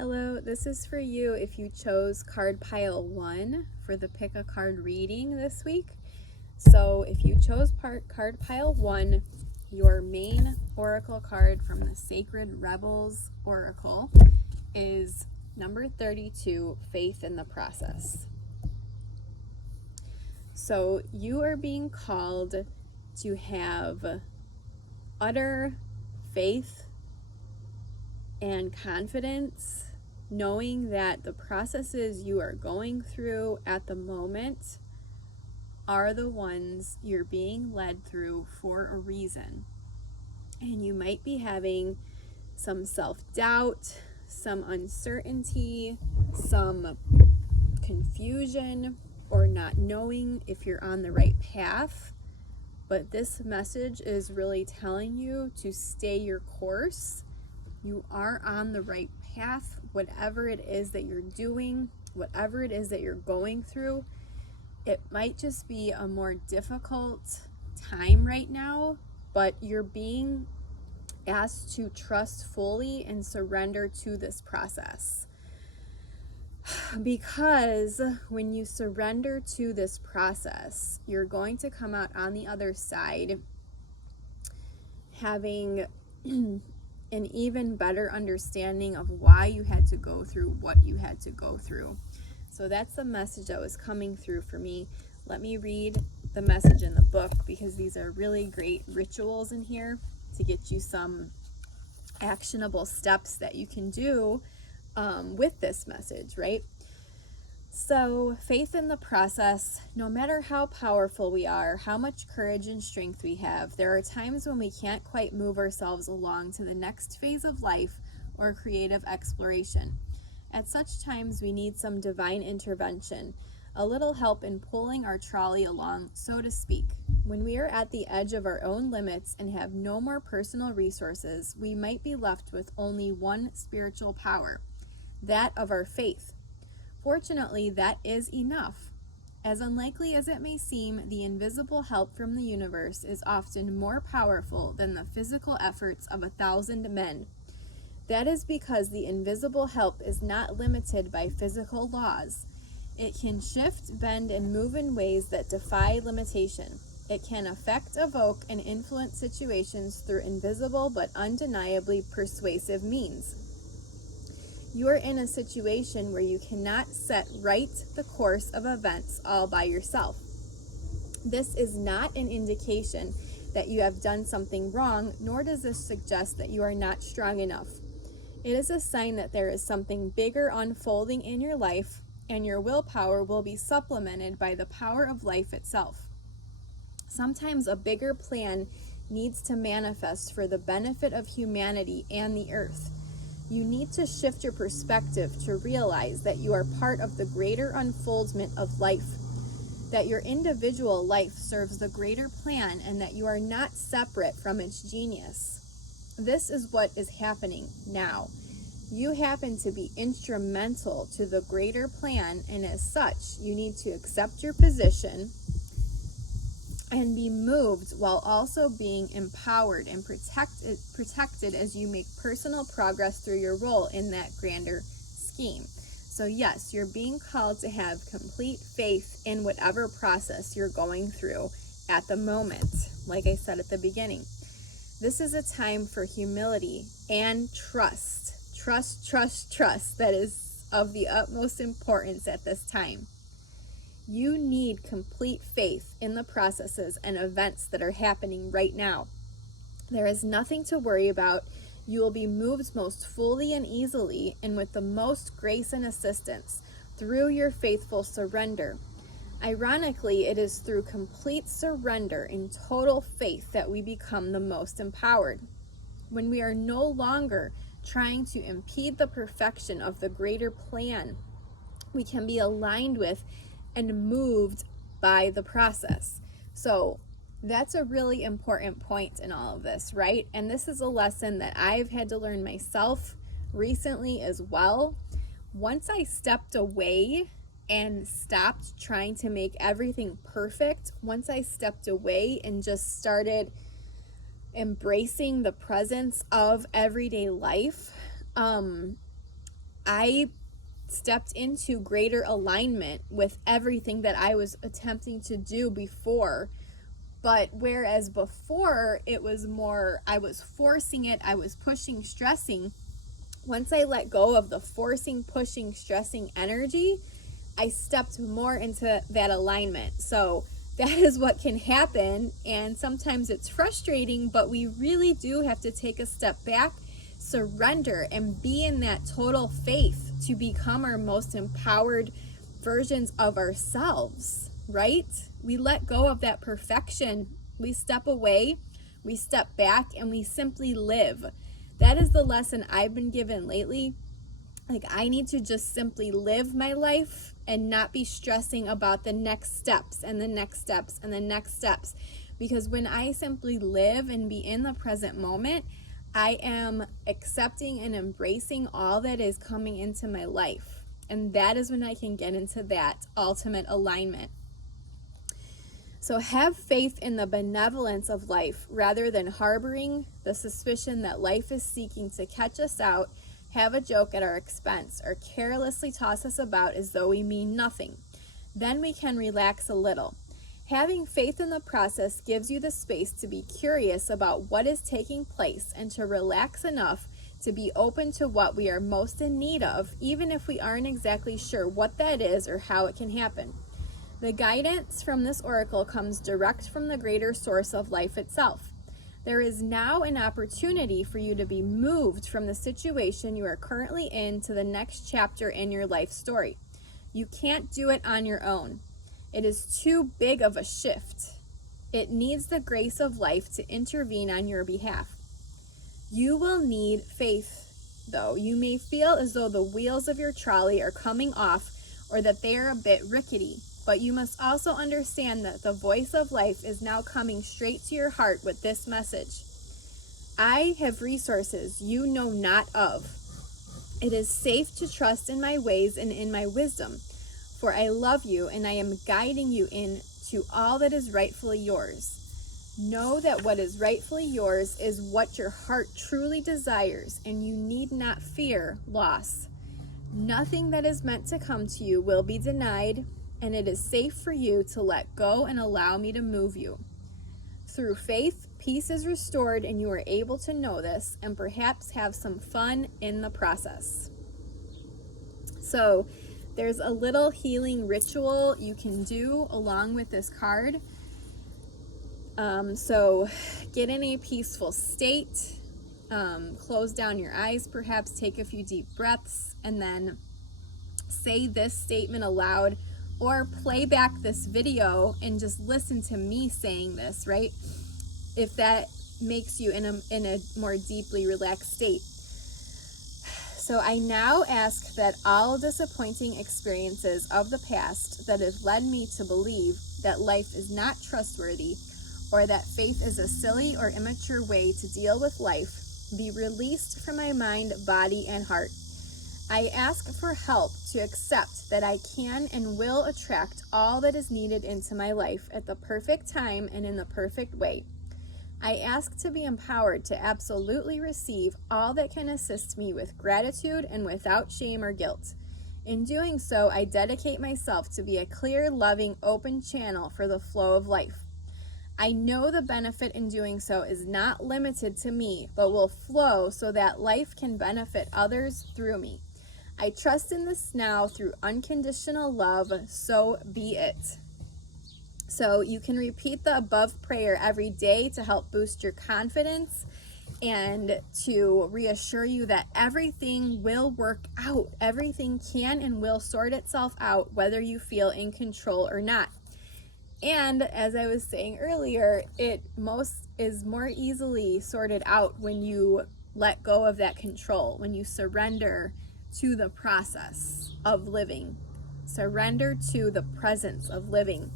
Hello, this is for you if you chose card pile 1 for the pick a card reading this week. So if you chose card pile 1, your main oracle card from the Sacred Rebels Oracle is number 32, Faith in the Process. So you are being called to have utter faith and confidence, knowing that the processes you are going through at the moment are the ones you're being led through for a reason. And you might be having some self-doubt, some uncertainty, some confusion, or not knowing if you're on the right path. But this message is really telling you to stay your course. You are on the right path, whatever it is that you're doing, whatever it is that you're going through. It might just be a more difficult time right now, but you're being asked to trust fully and surrender to this process. Because when you surrender to this process, you're going to come out on the other side having an even better understanding of why you had to go through what you had to go through. So that's the message that was coming through for me. Let me read the message in the book, because these are really great rituals in here to get you some actionable steps that you can do with this message, right? So, faith in the process, no matter how powerful we are, how much courage and strength we have, there are times when we can't quite move ourselves along to the next phase of life or creative exploration. At such times, we need some divine intervention, a little help in pulling our trolley along, so to speak. When we are at the edge of our own limits and have no more personal resources, we might be left with only one spiritual power, that of our faith. Fortunately, that is enough. As unlikely as it may seem, the invisible help from the universe is often more powerful than the physical efforts of 1,000 men. That is because the invisible help is not limited by physical laws. It can shift, bend, and move in ways that defy limitation. It can affect, evoke, and influence situations through invisible but undeniably persuasive means. You are in a situation where you cannot set right the course of events all by yourself. This is not an indication that you have done something wrong, nor does this suggest that you are not strong enough. It is a sign that there is something bigger unfolding in your life, and your willpower will be supplemented by the power of life itself. Sometimes a bigger plan needs to manifest for the benefit of humanity and the earth. You need to shift your perspective to realize that you are part of the greater unfoldment of life, that your individual life serves the greater plan, and that you are not separate from its genius. This is what is happening now. You happen to be instrumental to the greater plan, and as such, you need to accept your position and be moved while also being empowered and protected as you make personal progress through your role in that grander scheme. So yes, you're being called to have complete faith in whatever process you're going through at the moment. Like I said at the beginning, this is a time for humility and trust. Trust. That is of the utmost importance at this time. You need complete faith in the processes and events that are happening right now. There is nothing to worry about. You will be moved most fully and easily, and with the most grace and assistance, through your faithful surrender. Ironically, it is through complete surrender and total faith that we become the most empowered. When we are no longer trying to impede the perfection of the greater plan, we can be aligned with and moved by the process. So that's a really important point in all of this, right? And this is a lesson that I've had to learn myself recently as well. Once I stepped away and stopped trying to make everything perfect, once I stepped away and just started embracing the presence of everyday life, I stepped into greater alignment with everything that I was attempting to do before. But whereas before it was more, I was forcing it, I was pushing, stressing. Once I let go of the forcing, pushing, stressing energy, I stepped more into that alignment. So that is what can happen. And sometimes it's frustrating, but we really do have to take a step back, surrender, and be in that total faith to become our most empowered versions of ourselves, right? We let go of that perfection. We step away, we step back, and we simply live. That is the lesson I've been given lately. Like, I need to just simply live my life and not be stressing about the next steps and the next steps and the next steps. Because when I simply live and be in the present moment, I am accepting and embracing all that is coming into my life. And that is when I can get into that ultimate alignment. So have faith in the benevolence of life rather than harboring the suspicion that life is seeking to catch us out, have a joke at our expense, or carelessly toss us about as though we mean nothing. Then we can relax a little. Having faith in the process gives you the space to be curious about what is taking place and to relax enough to be open to what we are most in need of, even if we aren't exactly sure what that is or how it can happen. The guidance from this oracle comes direct from the greater source of life itself. There is now an opportunity for you to be moved from the situation you are currently in to the next chapter in your life story. You can't do it on your own. It is too big of a shift. It needs the grace of life to intervene on your behalf. You will need faith, though. You may feel as though the wheels of your trolley are coming off or that they are a bit rickety. But you must also understand that the voice of life is now coming straight to your heart with this message. I have resources you know not of. It is safe to trust in my ways and in my wisdom, for I love you and I am guiding you into all that is rightfully yours. Know that what is rightfully yours is what your heart truly desires, and you need not fear loss. Nothing that is meant to come to you will be denied, and it is safe for you to let go and allow me to move you. Through faith, peace is restored, and you are able to know this and perhaps have some fun in the process. So there's a little healing ritual you can do along with this card. So get in a peaceful state, close down your eyes, perhaps take a few deep breaths, and then say this statement aloud, or play back this video and just listen to me saying this, right? If that makes you in a more deeply relaxed state. So I now ask that all disappointing experiences of the past that have led me to believe that life is not trustworthy or that faith is a silly or immature way to deal with life be released from my mind, body, and heart. I ask for help to accept that I can and will attract all that is needed into my life at the perfect time and in the perfect way. I ask to be empowered to absolutely receive all that can assist me with gratitude and without shame or guilt. In doing so, I dedicate myself to be a clear, loving, open channel for the flow of life. I know the benefit in doing so is not limited to me, but will flow so that life can benefit others through me. I trust in this now through unconditional love, so be it. So you can repeat the above prayer every day to help boost your confidence and to reassure you that everything will work out. Everything can and will sort itself out, whether you feel in control or not. And as I was saying earlier, it is more easily sorted out when you let go of that control, when you surrender to the process of living. Surrender to the presence of living.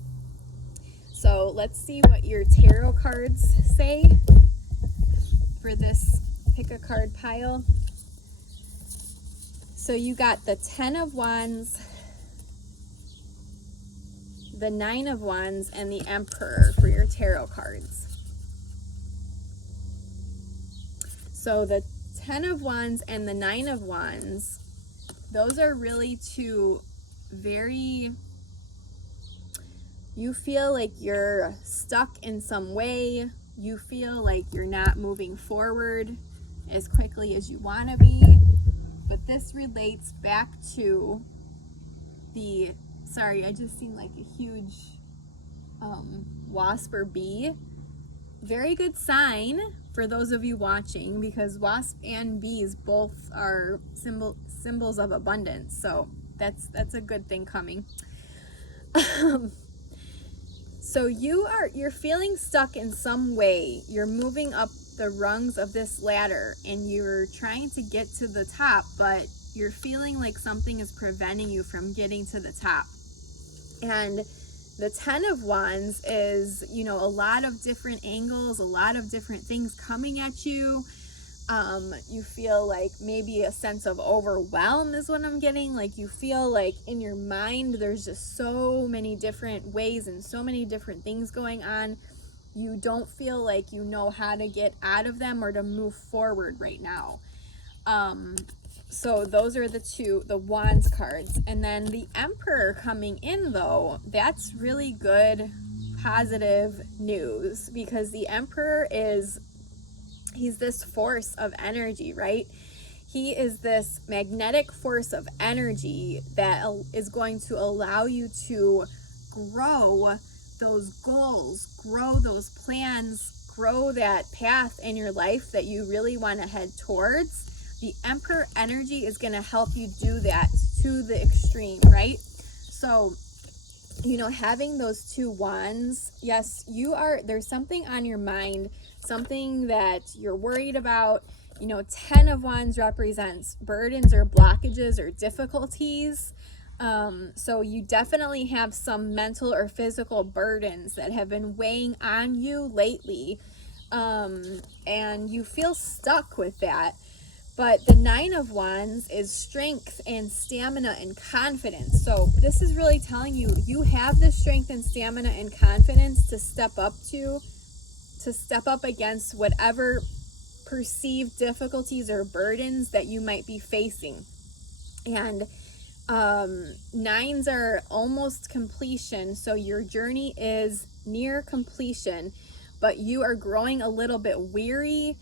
So let's see what your tarot cards say for this pick a card pile. So you got the 10 of Wands, the 9 of Wands, and the Emperor for your tarot cards. So the 10 of Wands and the 9 of Wands those are really two you feel like you're stuck in some way. You feel like you're not moving forward as quickly as you want to be. But this relates back to sorry, I just seen like a huge wasp or bee. Very good sign for those of you watching, because wasp and bees both are symbols of abundance. So that's a good thing coming. So you're feeling stuck in some way. You're moving up the rungs of this ladder and you're trying to get to the top, but you're feeling like something is preventing you from getting to the top. And the 10 of Wands is, a lot of different angles, a lot of different things coming at you. You feel like maybe a sense of overwhelm is what I'm getting. Like you feel like in your mind there's just so many different ways and so many different things going on. You don't feel like you know how to get out of them or to move forward right now. So those are the Wands cards. And then the Emperor coming in, though, that's really good, positive news, because the Emperor he's this force of energy, right? He is this magnetic force of energy that is going to allow you to grow those goals, grow those plans, grow that path in your life that you really want to head towards. The Emperor energy is going to help you do that to the extreme, right? So, having those 2 wands, yes, there's something on your mind, something that you're worried about. 10 of Wands represents burdens or blockages or difficulties. So you definitely have some mental or physical burdens that have been weighing on you lately. And you feel stuck with that. But the 9 of Wands is strength and stamina and confidence. So this is really telling you, you have the strength and stamina and confidence to step up against whatever perceived difficulties or burdens that you might be facing. And 9s are almost completion. So your journey is near completion, but you are growing a little bit weary.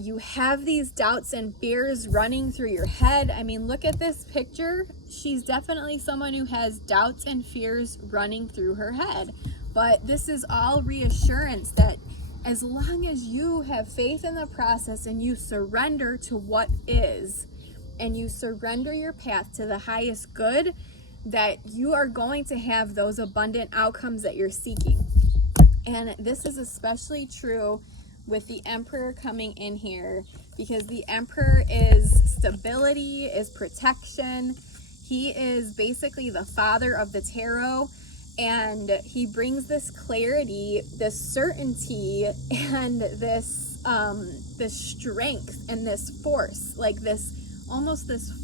You have these doubts and fears running through your head. I mean, look at this picture. She's definitely someone who has doubts and fears running through her head. But this is all reassurance that as long as you have faith in the process and you surrender to what is, and you surrender your path to the highest good, that you are going to have those abundant outcomes that you're seeking. And this is especially true with the Emperor coming in here, because the Emperor is stability, is protection. He is basically the father of the tarot, and he brings this clarity, this certainty, and this strength and this force, like this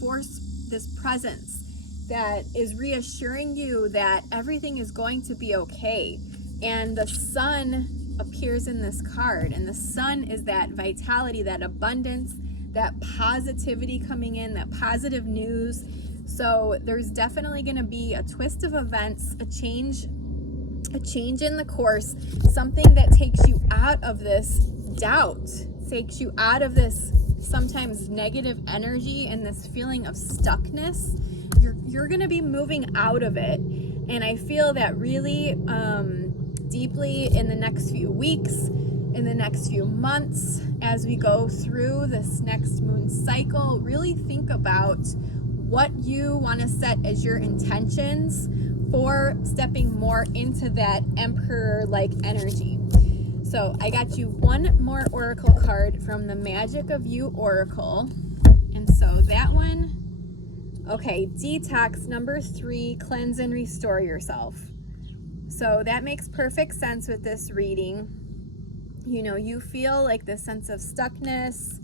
force, this presence that is reassuring you that everything is going to be okay. And the Sun appears in this card, and the Sun is that vitality, that abundance, that positivity coming in, that positive news. So there's definitely going to be a twist of events, a change in the course, something that takes you out of this doubt, takes you out of this sometimes negative energy and this feeling of stuckness. You're going to be moving out of it. And I feel that really deeply in the next few weeks, in the next few months, as we go through this next moon cycle. Really think about what you want to set as your intentions for stepping more into that Emperor-like energy. So I got you one more oracle card from the Magic of You Oracle. And so that one, okay, detox number 3, cleanse and restore yourself. So that makes perfect sense with this reading. You feel like this sense of stuckness,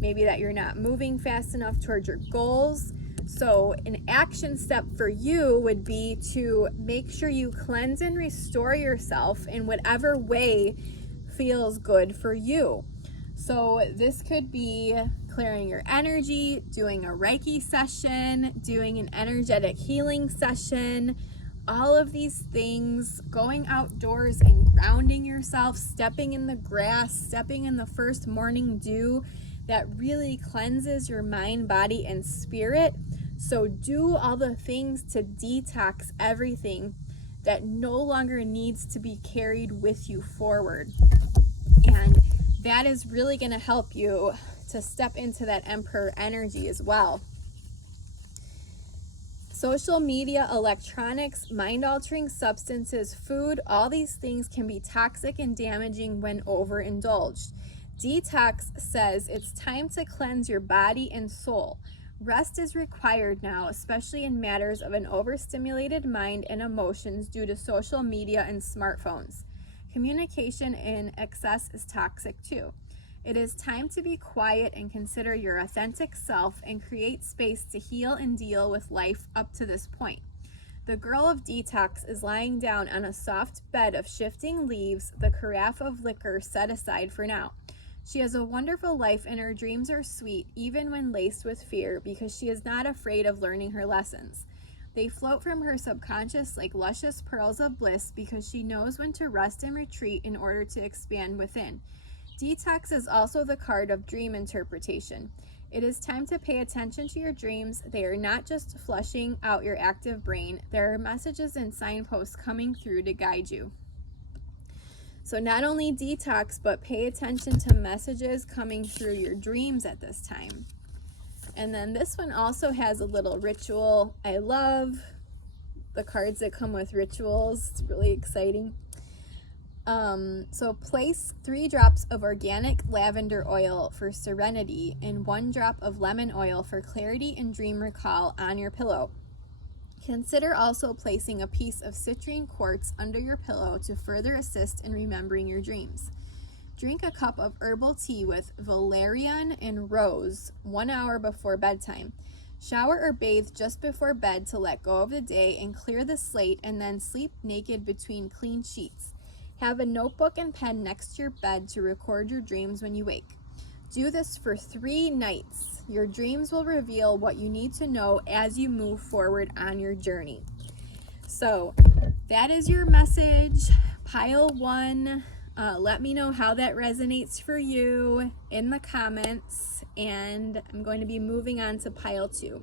maybe that you're not moving fast enough towards your goals. So an action step for you would be to make sure you cleanse and restore yourself in whatever way feels good for you. So this could be clearing your energy, doing a Reiki session, doing an energetic healing session, all of these things, going outdoors and grounding yourself, stepping in the grass, stepping in the first morning dew, that really cleanses your mind, body, and spirit. So do all the things to detox everything that no longer needs to be carried with you forward. And that is really going to help you to step into that Emperor energy as well. Social media, electronics, mind-altering substances, food, all these things can be toxic and damaging when overindulged. Detox says it's time to cleanse your body and soul. Rest is required now, especially in matters of an overstimulated mind and emotions due to social media and smartphones. Communication in excess is toxic too. It is time to be quiet and consider your authentic self and create space to heal and deal with life up to this point. The girl of detox is lying down on a soft bed of shifting leaves, the carafe of liquor set aside for now. She has a wonderful life and her dreams are sweet, even when laced with fear, because she is not afraid of learning her lessons. They float from her subconscious like luscious pearls of bliss because she knows when to rest and retreat in order to expand within. Detox is also the card of dream interpretation. It is time to pay attention to your dreams. They are not just flushing out your active brain. There are messages and signposts coming through to guide you. So not only detox, but pay attention to messages coming through your dreams at this time. And then this one also has a little ritual. I love the cards that come with rituals. It's really exciting. So place 3 drops of organic lavender oil for serenity and 1 drop of lemon oil for clarity and dream recall on your pillow. Consider also placing a piece of citrine quartz under your pillow to further assist in remembering your dreams. Drink a cup of herbal tea with valerian and rose 1 hour before bedtime. Shower or bathe just before bed to let go of the day and clear the slate, and then sleep naked between clean sheets. Have a notebook and pen next to your bed to record your dreams when you wake. Do this for 3 nights. Your dreams will reveal what you need to know as you move forward on your journey. So that is your message, pile 1. Let me know how that resonates for you in the comments, and I'm going to be moving on to pile 2.